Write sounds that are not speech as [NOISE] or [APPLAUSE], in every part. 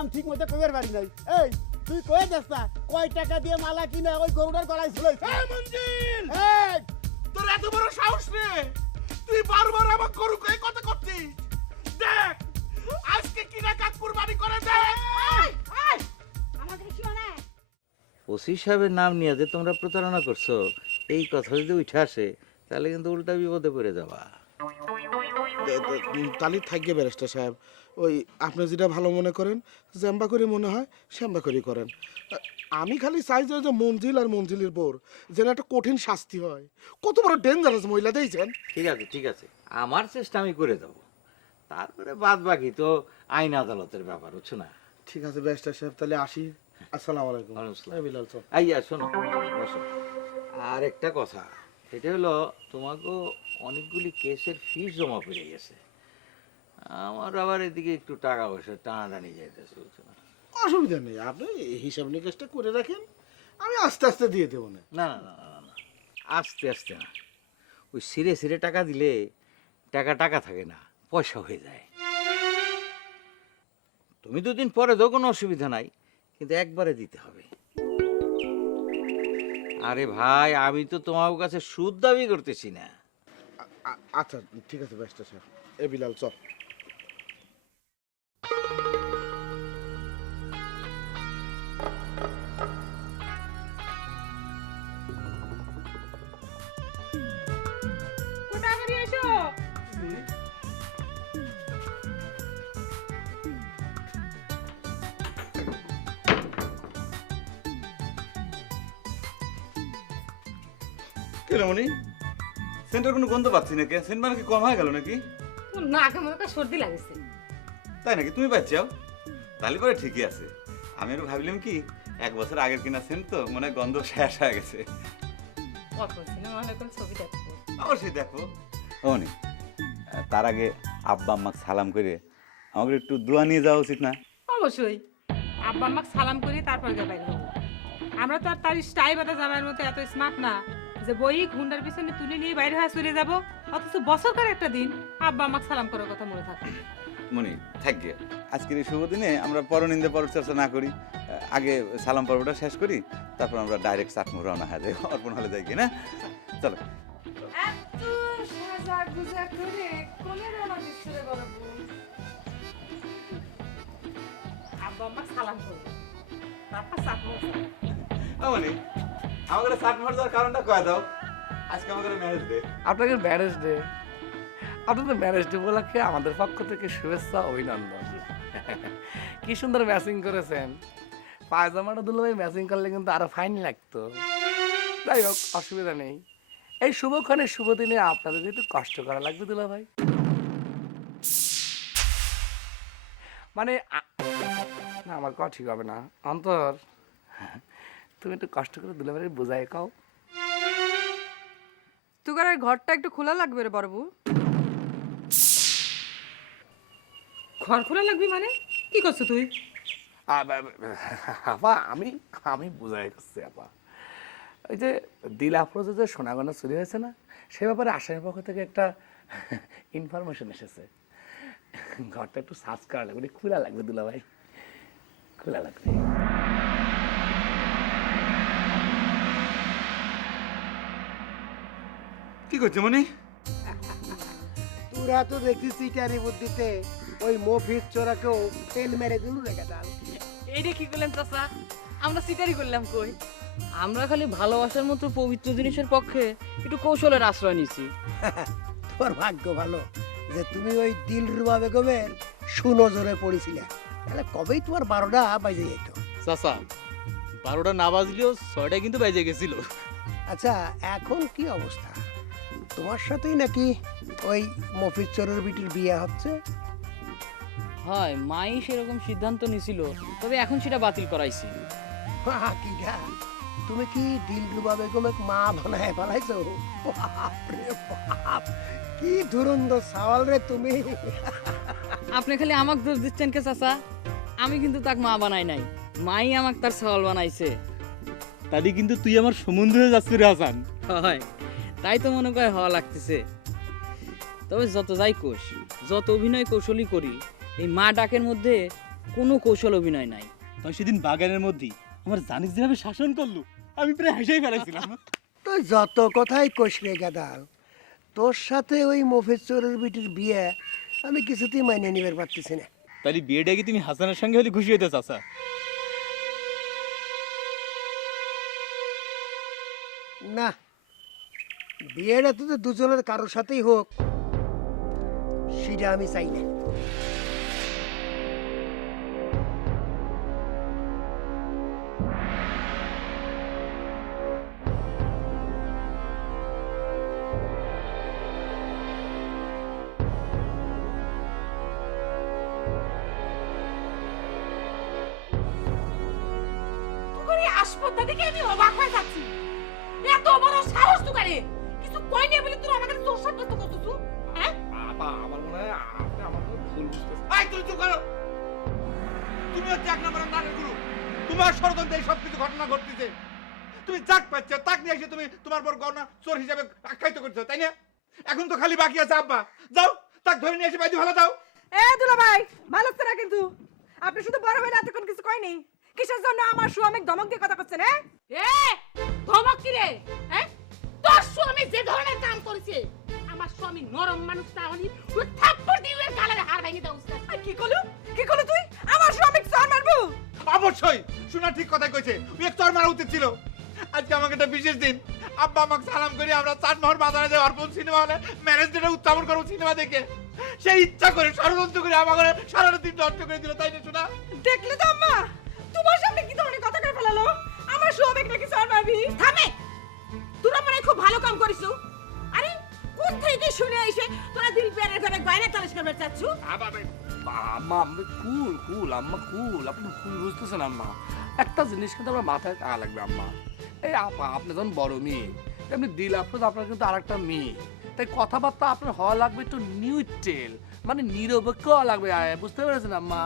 দাম ঠিক মতো কইবার পারি নাই। এই তুই কয়ে দেস না? কয় টাকা দিয়ে মালা কিনে ওই গরুটার গলায় ছিল এই মঞ্জিল! এই! তোর এত বড় সাহস রে তুই বারবার আমার গরুকে এই কথা করছিস? দেখ আজকে কিনা কাক কুরবানি করে দেখ আমাদের কি মানে ওসি সাহেবের নাম নিয়ে যে তোমরা প্রতারণা করছ এই কথা যদি উঠে আসে তাহলে কিন্তু উল্টা বিপদে পড়ে যাবা। তালি থাকবে ব্যারিস্টার সাহেব। ওই আপনি যেটা ভালো মনে করেন জ্যাম্বা করে মনে হয় শ্যাম্বা করে করেন। আমি খালি চাই যে মঞ্জিল আর মঞ্জিলের বোর যেন একটা কঠিন শাস্তি হয়। কত বড় ডেঞ্জারাস মহিলা দিয়েছেন ঠিক আছে ঠিক আছে। আমার চেষ্টা আমি করে দেব তারপরে বাদ বাকি তো আইন আদালতের ব্যাপার হচ্ছে না? ঠিক আছে ব্যারিস্টার সাহেব তাহলে আসি। আসসালামু আলাইকুম। বিলাল। আইয়া শোনো আর একটা কথা সেটা হলো তোমাকে অনেকগুলি কেসের ফিস জমা পড়ে গেছে। আমার আবার এদিকে একটু টাকা পয়সা টানাটানি যাইতেছে বুঝছ না অসুবিধা নেই আপনি হিসাব নিকাশটা করে রাখেন আমি আস্তে আস্তে দিয়ে দেবো না। না না না না, না আস্তে আস্তে না। ওই সিরে সিরে টাকা দিলে টাকা টাকা থাকে না পয়সা হয়ে যায়। তুমি দুদিন পরে দাও কোনো অসুবিধা নাই কিন্তু একবারে দিতে হবে। আরে ভাই আমি তো তোমার কাছে সুদ দাবি করতেছি না। আচ্ছা ঠিক আছে ব্যারিস্টার সাহেব এ বিলাল চল কেন মনি সেন্টার কোনো গন্ধ পাচ্ছি নাকি? সেন্ট মানে কি কম হয়ে গেল নাকি? না মনে করে সর্দি লাগেছে। তাই নাকি? তুমি পাচ্ছাও তাহলে করে ঠিকই আছে। আমি আরও ভাবলাম কি এক বছর আগের কিনা সেন্ট তো মনে হয় গন্ধ শেষ হয়ে গেছে। ছবি দেখব? অবশ্যই দেখো তার আগে আব্বা আম্মাকে সালাম করে আমাকে একটু দোয়া নিয়ে যাওয়া উচিত না? অবশ্যই। আব্বা আমাকে সালাম করি তারপর হব। আমরা তো আর তার স্টাই বাতা জামাইয়ের মতো এত স্মার্ট না। যে বই ঘুন্ডার পিছনে তুলে নিয়ে বাইরে হয়ে চলে যাব। অথচ বছরকার একটা দিন আব্বা আমাকে সালাম করার কথা মনে থাকে। মনি থাকবে আজকের এই শুভ দিনে আমরা পরনিন্দে পরচর্চা না করি। আগে সালাম পর্বটা শেষ করি তারপর আমরা ডাইরেক্ট চাটমো রওনা হয়ে যাই। অর্পণ হলে যাই না? চলো। সালাম করব। তারপর চাকমা আমাকে চাটমোর যাওয়ার কারণটা কয়ে দাও। আজকে আমাদের ম্যারেজ ডে আপনাদের ম্যারেজ ডে আপনাদের ম্যারেজ ডে উপলক্ষে আমাদের পক্ষ থেকে শুভেচ্ছা, অভিনন্দন। কি সুন্দর ম্যাচিং করেছেন। পায়জামাটা দুলো ভাই ম্যাচিং করলে কিন্তু আরও ফাইন লাগতো। যাই হোক, অসুবিধা নেই। এই শুভক্ষণে শুভ দিনে আপনাদের একটু কষ্ট করা লাগবে দুলা ভাই মানে না, আমার কথা ঠিক হবে না। অন্তর। তুমি একটু কষ্ট করে দুলা ভাই বোঝাই কাও। তোর আর ঘরটা একটু খোলা লাগবে রে বড়বু। ঘর খোলা লাগবে মানে? কি করছ তুই? আপা আমি আমি বুঝাই করছি আপা ওই যে দিল আফরোজে যে সোনাগনা চুরি হয়েছে না সে ব্যাপারে আসামের পক্ষ থেকে একটা ইনফরমেশন এসেছে। ঘরটা একটু সার্চ করা লাগবে একটু খোলা লাগবে দুলা ভাই খোলা লাগবে। কি করছ মনি? তোরা তো দেখছি সিটারি বুদ্ধিতে ওই মফিজ চোরাকেও তেল মেরে দিল রেখে দাও এইটা কি করলেন চাচা? আমরা সিটারি করলাম কই? আমরা খালি ভালোবাসার মতো পবিত্র জিনিসের পক্ষে একটু কৌশলের আশ্রয় নিছি [LAUGHS] তোর ভাগ্য ভালো যে তুমি ওই দিল দিলরুবা বেগমের সুনজরে পড়েছিলে। তাহলে কবেই তোমার বারোটা বাজে যেত? চাচা বারোটা না বাজলেও ছয়টা কিন্তু বেজে গেছিল। আচ্ছা এখন কি অবস্থা? তোমার সাথেই নাকি ওই মফিজ চোরের বিটির বিয়ে হচ্ছে? হয় মাই সেরকম সিদ্ধান্ত নিছিল তবে এখন সেটা বাতিল করাইছি। কি গা তুমি কি দিলরুবা বেগমের মা বানায় ফেলাইছো? বাপরে বাপ কি ধুরন্ধর সাওয়াল রে তুমি। আপনি খালি আমাকে দোষ দিচ্ছেন কে চাচা? আমি কিন্তু তাক মা বানাই নাই মাই আমাক তার সওয়াল বানাইছে। তাহলে কিন্তু তুই আমার সম্বন্ধ হয়ে যাচ্ছিস রে হাসান। হয় তাই তো মনে করে হওয়া লাগতেছে। তবে যত যাই কোষ যত অভিনয় কৌশলই করি এই মা ডাকের মধ্যে কোনো কৌশল অভিনয় নাই। তখন সেদিন বাগানের মধ্যেই আমার জানিস যেভাবে শাসন করল আমি প্রায় হেসেই ফেলাইছিলাম তো যত কথাই কইস রে গাদাল তোর সাথে ওই মফিজুরের বিটির বিয়ে আমি কিছুতেই মাইনে নিবার পারতেছি না। তাহলে বিয়েটা কি তুমি হাসানের সঙ্গে হলে খুশি হইতে চাচা না বিয়েটা তো দুজনের কারোর সাথেই হোক, সেটা আমি চাই না। আসপত্তা দেখে আমি অবাক হয়ে যাচ্ছি। এত বড় সাহস কই নিয়ে বলে তোর আমাকে তোর সাব্যস্ত করছিস হ্যাঁ? বাবা আমার মনে হয় আপনি আমার ভুল বুঝতেছেন। আই তুই চুপ করো। তুমি হচ্ছে এক নম্বরের নাটের গুরু। তোমার ষড়যন্ত্রে এই সব কিছু ঘটনা ঘটতেছে। তুমি যাক পাচ্ছ তাক নিয়ে এসে তুমি তোমার পর গণনা চোর হিসাবে আখ্যায়িত করছ তাই না? এখন তো খালি বাকি আছে আব্বা। যাও তাক ধরে নিয়ে এসে বাইদি ভালো দাও। এ দুলা ভাই ভালো হচ্ছে না কিন্তু? আপনি শুধু বড় ভাই এতক্ষণ কিছু কয়নি? কিসের জন্য আমার স্বামী ধমক দিয়ে কথা করছেন হ্যাঁ? এ ধমক কি রে? হ্যাঁ? তোর স্বামী যে ধরনের কাম করেছে আমার স্বামী নরম মানুষ না হলি ওই থাপ্পড় দিয়ে ওর গালের হাড় ভেঙে দাও কি করলু? কি করলু তুই? আমার স্বামী চর মারবো? অবশ্যই শোনা ঠিক কথাই কইছে ওই এক চর মারা উচিত ছিল। আজকে আমাকে একটা বিশেষ দিন আব্বা আমাকে সালাম করে আমরা চাটমোহর বাজারে যাই অর্পণ সিনেমা হলে ম্যারেজ ডেটা উদযাপন করব সিনেমা দেখে। সেই ইচ্ছা করে ষড়যন্ত্র করে আমাকে সারাটা দিন নষ্ট করে দিল তাই না শোনা দেখলে তো আম্মা। চাচ্ছু আম্মা আমি কুল কুল আম্মা কুল আপনি ভুল বুঝতেছেন আম্মা। একটা জিনিস কিন্তু আমার মাথায় থাকা লাগবে আম্মা। এই আপা, আপনি যখন বড় মেয়ে তেমনি দিল আপনার আপনার কিন্তু আরেকটা মেয়ে। তাই কথাবার্তা আপনার হওয়া লাগবে একটু নিউট্রেল মানে নিরপেক্ষ হওয়া লাগবে। বুঝতে পেরেছেন আম্মা?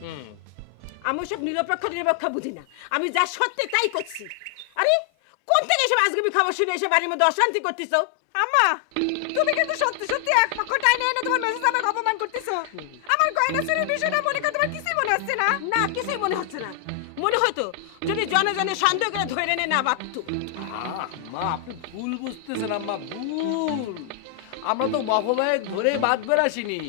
হুম। আমি সব নিরপেক্ষ নিরপেক্ষ বুঝি না। আমি যা সত্যি তাই করছি। আরে কোন থেকে এসব আজকে খবর শুনে এসে বাড়ির মধ্যে অশান্তি করতেছো? আম্মা তুমি কিন্তু সত্যি সত্যি এক পক্ষ টাইনে এনে তোমার মেসেজ আমাকে অপমান করতেছো। আমার গয়না চুরির বিষয়টা মনে করে তোমার কিছুই মনে হচ্ছে না। না কিছুই মনে হচ্ছে না। মনে হতো যদি জনে জনে সন্দেহ করে ধরে এনে না বাঁধতো। আম্মা আপনি ভুল বুঝতেছেন আম্মা ভুল। আমরা তো মহবায়ক ধরে বাদ বেরাসিনি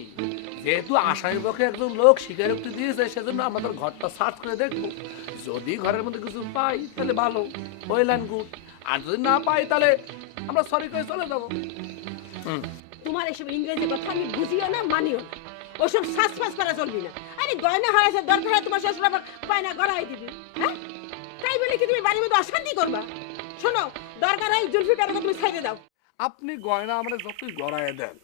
যেহেতু আসামি পক্ষে একজন লোক স্বীকারোক্তি দিয়েছে সেজন্য আমাদের ঘরটা সার্চ করে দেখব। যদি ঘরের মধ্যে কিছু পাই তাহলে ভালো। হইলেন গুড। আর যদি না পাই তাহলে আমরা সরি করে চলে যাব। হুম। তোমার এসব ইংরেজি কথা আমি বুঝিও না মানিও না। ওসব শ্বাস ফাস করা চলবি না। আরে গয়না হারাইছে দরকার হয় তোমার শ্বশুর আবার গয়না গড়াই দিবি হ্যাঁ? তাই বলে কি তুমি বাড়ির মধ্যে অশান্তি করবা? শোনো দরকার হয় জুলফিকারকে তুমি ছেড়ে দাও। আপনি গয়না আমরা যতই গড়ায় দেন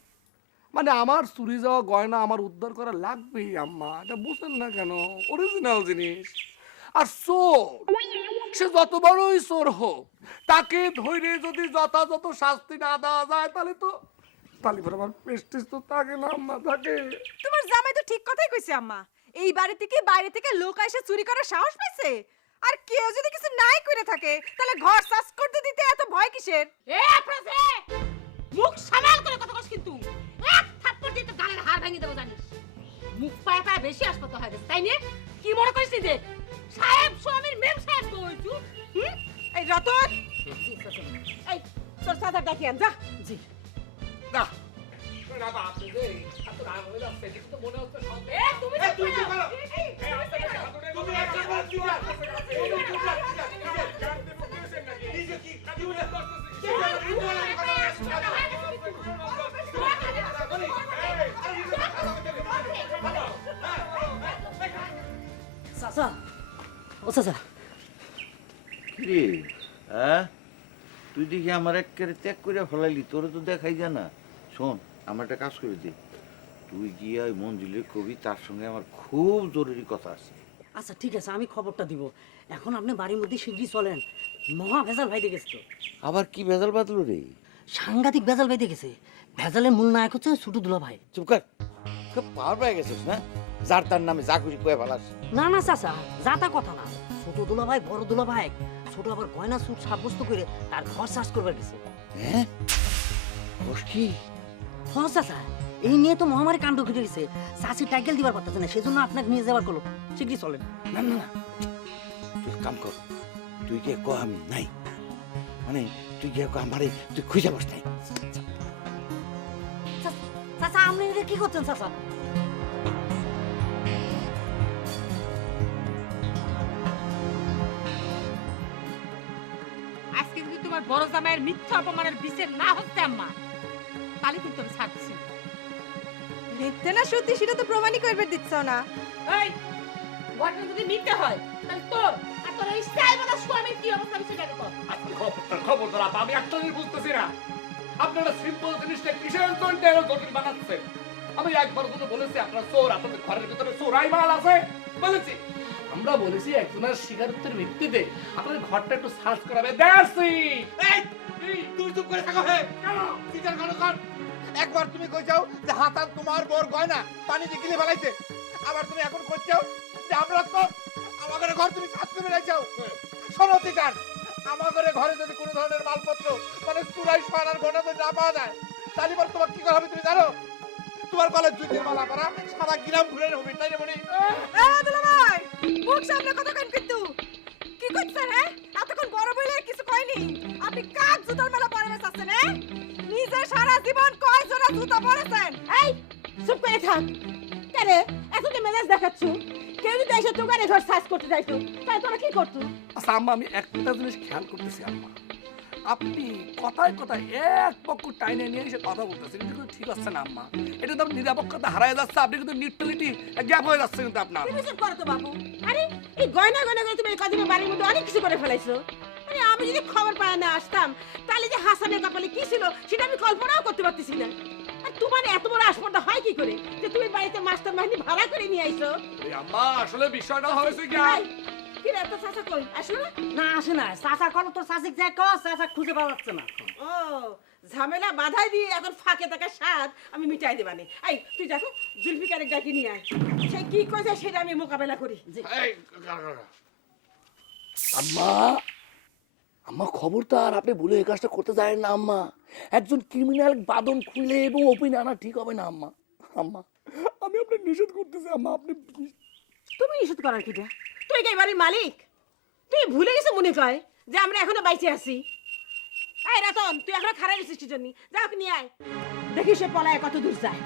মানে আমার চুরি যাওয়া গয়না আমার উদ্ধার করা লাগবেই আম্মা এটা বুঝেন না কেন? অরিজিনাল জিনিস। আর চোর সে যত বড়ই চোর হোক তাকে ধরে যদি যথাযথ শাস্তি না দেওয়া যায় তাহলে তো তাহলে পরে আমার প্রেস্টিজ তো থাকে না আম্মা থাকে। তোমার জামাই তো ঠিক কথাই কইছে আম্মা। এই বাড়ি থেকে বাইরে থেকে লোক এসে চুরি করার সাহস পাইছে? আর কেউ যদি কিছু নাই করে থাকে তাহলে ঘর সার্চ করতে দিতে এত ভয় কিসের? এ আপনাছে মুখ সামাল করে কথা কস কিন্তু। এক থাপ্পড় দিয়ে তো গালের হাড় ভেঙে দেবো জানিস। মুখ পায়ে পায়ে বেশি আসপাত হয়ে তাই নিয়ে কি মনে করিস যে সাহেব স্বামীর মেম সাহেব তো হইছু হুম এই রতন এই তোর সাদা ডাকি আন যা জি না আপনি চাচা কিরে? হ্যাঁ? তুই দেখি আমার একেবারে ত্যাগ করে ফেলাইলি তোরে তো দেখাই যায় না। শোন আমার একটা কাজ করে দে। তুই গিয়ে ওই মঞ্জুলের কবি তার সঙ্গে আমার খুব জরুরি কথা আছে। আচ্ছা ঠিক আছে আমি খবরটা দিব। এখন আপনি বাড়ির মধ্যে শিগগিরই চলেন। মহা ভেজাল ভাইতে গেছে তো। আবার কি ভেজাল বাদলো রে? সাংঘাতিক ভেজাল ভাইতে গেছে। ভেজালের মূল নায়ক হচ্ছে ছোট দুলা ভাই চুপ কর। খুব পাওয়ার পেয়ে গেছিস না? যার তার নামে যা খুশি কয়ে ফেলাস। না না চাচা যাতা কথা না। ছোট দুলা ভাই বড় দুলা ভাই ছোট আবার গয়না সুট সাব্যস্ত করে তার ঘর চাষ করবার গেছে। হ্যাঁ? কি? হ্যাঁ চাচা এই নিয়ে তো মহামারী কাণ্ড ঘটে গেছে। চাষি টাইকেল দিবার পারতেছে না সেজন্য আপনাকে নিয়ে যাবার কলো শিগগিরই চলেন। না না না তুই কাম কর। তুই কে কো আমি নাই। মানে তুই কে কো আমারে তুই খুঁজে বস নাই। চাচা আপনি এটা কি করছেন চাচা? তোমার বড় জামাইয়ের মিথ্যা অপমানের বিচার না হচ্ছে আম্মা। তাহলে কিন্তু আমি ছাড়ছি। মিথ্যে না সত্যি সেটা তো প্রমাণই করবে দিচ্ছ না। এই ঘটনা যদি মিথ্যা হয় তাহলে তোর আর তোর এই স্টাইল স্বামীর কি অবস্থা আমি সেটা খবরদার খবরদার আপা, আমি একটা জিনিস বুঝতেছি না। আপনারা সিম্পল জিনিসটা কিসের জন্য এরকম জটিল বানাচ্ছেন? আমি একবার শুধু বলেছি আপনার চোর আপনাদের ঘরের ভিতরে চোরাই মাল আছে? বলেছি। আমরা বলেছি একজনের স্বীকারোত্তের ভিত্তিতে আপনাদের ঘরটা একটু সার্চ করাবে দেখছি তুই চুপ করে থাকো একবার তুমি কই যাও যে হাতান তোমার বোর গয়না পানিতে গিলে ফেলাইছে। আবার তুমি এখন কইছাও যে আমরা তো আমাদের ঘর তুমি সাত করে রাখছাও শোনো, সিটার, আমাদের ঘরে যদি কোনো ধরনের মালপত্র মানে চুরাই সোনার গয়না যদি না পাওয়া যায়, তাহলে তোমার কি করা হবে তুমি জানো? তোমার গলায় জুতির মালা পরা সারা গ্রাম ঘুরে হবে তাই মনি এ দুলা ভাই মুখ সামনে কথা কেন কিন্তু। কি করছেন হ্যাঁ? এতক্ষণ বড় বইলে কিছু কয়নি আপনি কাক জুতার মেলা পরে বেসাচ্ছেন হ্যাঁ? নিজে সারা জীবন কয় জোড়া জুতা পরেছেন? এই চুপ করে থাক। কেরে এত যে মেজাজ দেখাচ্ছ কেউ যদি এসে দোকানে ঘর সার্চ করতে যাইতো তাই তোরা কি করতো? আচ্ছা আম্মা আমি একটা জিনিস খেয়াল করতেছি আম্মা। আপনি কথায় কথায় এক পক্ষ টাইনে নিয়ে এসে কথা বলতেছেন। এটা কিন্তু ঠিক হচ্ছে না আম্মা। এটা তো নিরাপত্তা হারায় যাচ্ছে আপনি কিন্তু নিউট্রালিটি গ্যাপ হয়ে যাচ্ছে কিন্তু আপনার। তুমি চুপ করো তো বাবু। আরে এই গয়না গয়না করে তুমি এই কদিনের বাড়ির মধ্যে অনেক কিছু করে ফেলাইছো। আরে আমি যদি খবর পায় না আসতাম তাহলে যে হাসানের কপালে কি ছিল সেটা আমি কল্পনাও করতে পারতেছি না। আর তোমার এত বড় আসপর্দা হয় কি করে যে তুমি বাড়িতে মাস্টার বাহিনী ভাড়া করে নিয়ে আইছো? আম্মা আসলে বিষয়টা হয়েছে কি কি রে এত চাচা কই? আসলো না? না আসে না। চাচা কল তোর চাষিক যাই কস চাচা খুঁজে পাওয়া যাচ্ছে না। ও ঝামেলা বাধাই দিয়ে এখন ফাঁকে থাকা স্বাদ আমি মিটাই দেবানি। এই তুই দেখো জুলফিকারের ডাকি নিয়ে আয়। সে কি কইছে সেটা আমি মোকাবেলা করি। এই, আম্মা আম্মা খবরদার আপনি ভুলে এই কাজটা করতে যায় না আম্মা। একজন ক্রিমিনাল বাদন খুলে এবং ওপেন আনা ঠিক হবে না আম্মা। আম্মা আমি আপনার নিষেধ করতেছি আম্মা। আপনি তুমি নিষেধ করার কি তুই কি বাড়ির মালিক, তুই ভুলে গেছো মনে কয় যে আমরা এখনও বাইচে আছি? আয় রাতন, তুই এখনও খারাপ এসেছিস জন্য যাক নিয়ে আয়। দেখি সে পলায় কত দূর যায়।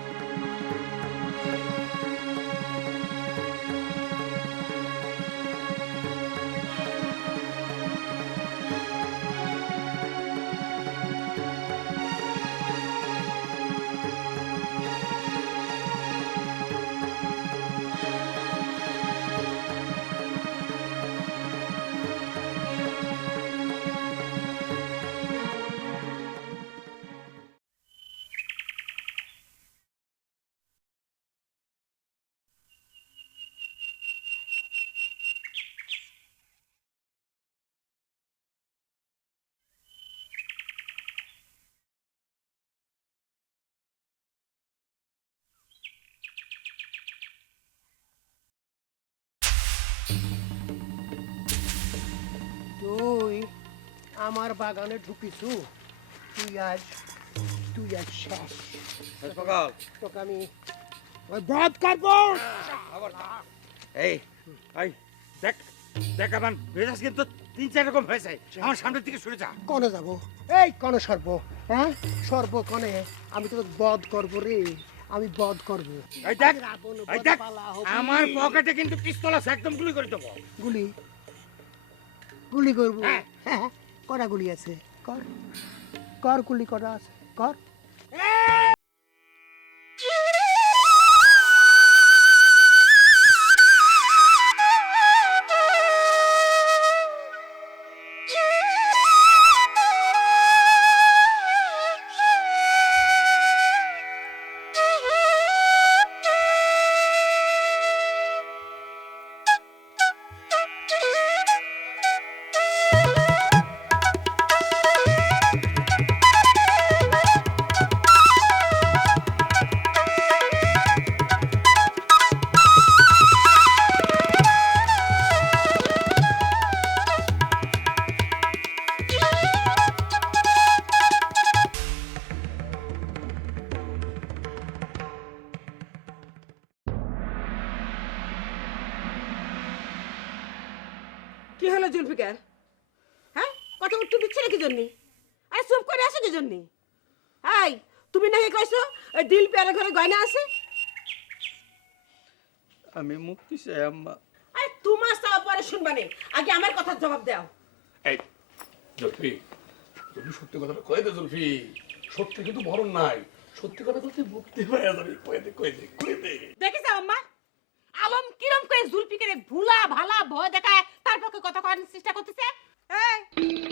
আমার বাগানে ঢুকিছু। তুই আজ তুই আজ শেষ। তোকে আমি ওই বধ করব। এই এই দেখ দেখ আমার মেজাজ কিন্তু তিন চার রকম হয়েছে। আমার সামনের দিকে সরে যা। কনে যাব? এই কনে সর্ব হ্যাঁ? সর্ব কনে? আমি তোকে বধ করব রে। আমি বধ করব। এই দেখ এই দেখ আমার পকেটে কিন্তু পিস্তল আছে একদম গুলি করে দেবো। গুলি? গুলি করব? হ্যাঁ। হ্যাঁ গুলি আছে। কর। কর গুলি কটা আছে। কর। জন্য এই তুমি নাকি কইছো ওই দিল পেয়ারা ঘরে গয়না আছে? আমি মুক্তি চাই আম্মা। আরে তোমার চাওয়া পরে শুনবানে আগে আমার কথার জবাব দাও। এই জলফি তুমি সত্যি কথাটা কয়ে দে জলফি। সত্যি কিন্তু মরণ নাই। সত্যি কথা বলতে মুক্তি পাওয়া যাবে কয়ে দে কয়ে দে কয়ে দে। দেখিস আম্মা? আলম কিরম করে জুলফিকারে ভুলা ভালা ভয় দেখায় তার পক্ষে কথা করার চেষ্টা করতেছে? এই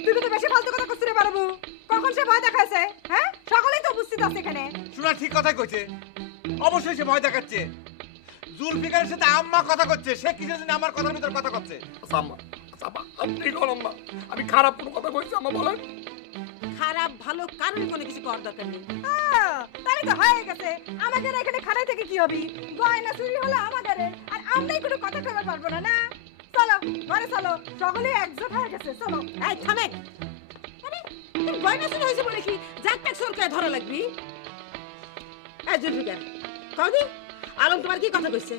তুমি তো বেশি ফালতু কথা করছিস রে বাবু কখন সে ভয় দেখাইছে হ্যাঁ? সকলেই তো উপস্থিত আছে এখানে। শোনা ঠিক কথাই কইছে। অবশ্যই সে ভয় দেখাচ্ছে। জুলফিকারের সাথে আম্মা কথা করছে সে কিসের জন্য আমার কথার ভিতর কথা করছে? সাম্মা সাম্মা আপনি কোন না আমি খারাপ কোনো কথা কইছি আমা বলেন। খারাপ ভালো কারোর কোনো কিছু করার দরকার নেই। আহ, তাহলে তো হয়ে গেছে। আমাদের এখানে খাড়াই থেকে কি হবি? গয়না চুরি হলো আমাদের আর আমরাই কোনো কথা কইতে পারব না না? ঘরে চলো, সকলে একজোট হয়ে গেছে, চলো। এই থামেন আরে, তোর গয়না চুরি হয়েছে বলে কি? যাক টাক সরকার ধরা লাগবি। এই, জুলফিকার কদি আলম, তোমার কি কথা কইছে?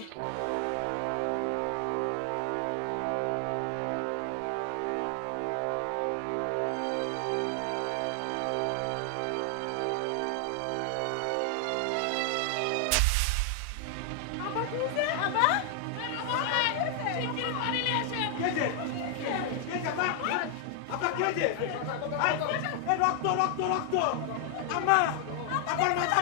রক্ত রক্ত রক্ত। আম্মা আপনার মাথা।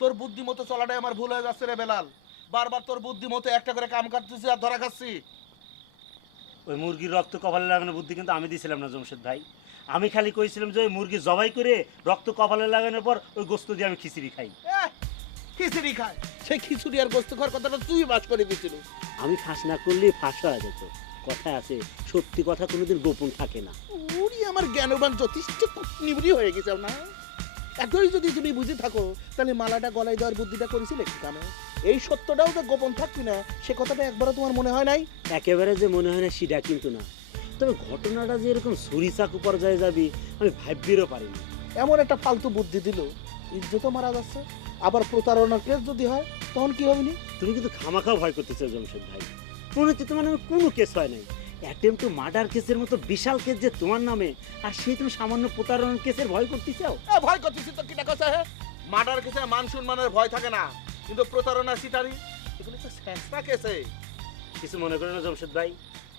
তোর বুদ্ধি মতো চলাটাই আমার ভুল হয়ে যাচ্ছে রে বেলাল। বারবার তোর বুদ্ধি মতো একটা করে কাম কাটতেছি আর ধরা খাচ্ছি। ওই মুরগির রক্ত কপালে লাগানোর বুদ্ধি কিন্তু আমি দিছিলাম না জমশেদ ভাই। আমি খালি কইছিলাম যে ওই মুরগি জবাই করে রক্ত কপালে লাগানোর পর ওই গোস্ত দিয়ে আমি খিচুড়ি খাই। খিচুড়ি খায়। সেই খিচুড়ি আর গোস্ত খাওয়ার কথাটা তুই বাস করে দিছিলি। আমি ফাঁস না করলে ফাঁস হয়ে যেত। কথা আছে সত্যি কথা কোনোদিন গোপন থাকে না। উনি আমার জ্ঞানবান যথেষ্ট নিবড়ি হয়ে গেছে না এতই যদি তুমি বুঝে থাকো তাহলে মালাটা গলায় দেওয়ার বুদ্ধিটা করেছিলে কি কামে এই সত্যটাও যে গোপন থাকবি না। সে কথাটা একবারও তোমার মনে হয় নাই? একেবারে যে মনে হয় না সেটা কিন্তু না। তবে ঘটনাটা যে এরকম ছুরি চাকু পর্যায়ে যাবি আমি ভাববিরও পারিনি। এমন একটা ফালতু বুদ্ধি দিল ইজ্জতও মারা যাচ্ছে। আবার প্রতারণার কেস যদি হয় তখন কি হবে নি? তুমি কিন্তু খামাখাও ভয় করতেছো জমশেদ ভাই। পরিণতি তোমার নামে কোনো কেস হয় নাই। অ্যাটেম্প টু মার্ডার কেসের মতো বিশাল কেস যে তোমার নামে আর সেই তুমি সামান্য প্রতারণার কেসের ভয় করতে চাও ভয় করতেছি তো কিটা কথা হ্যাঁ? মার্ডার কেসে মান সম্মানের ভয় থাকে না। কিন্তু প্রতারণা সিটারি এগুলো তো শেষটা কেসে কিছু মনে করে না জমশেদ ভাই।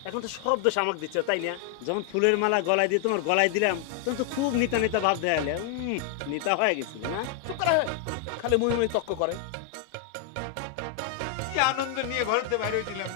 এখন তো সব দোষ আমাকে দিচ্ছ তাই না? যখন ফুলের মালা গলায় দিয়ে তোমার গলায় দিলাম তখন তো খুব নিতা নিতা ভাব দেয়ালে নিতা হয়ে গেছিল না? চুপ করা হয় খালি মুহি মনে তক্ক করে। কি আনন্দ নিয়ে ঘরেতে বাইরে হয়েছিলাম।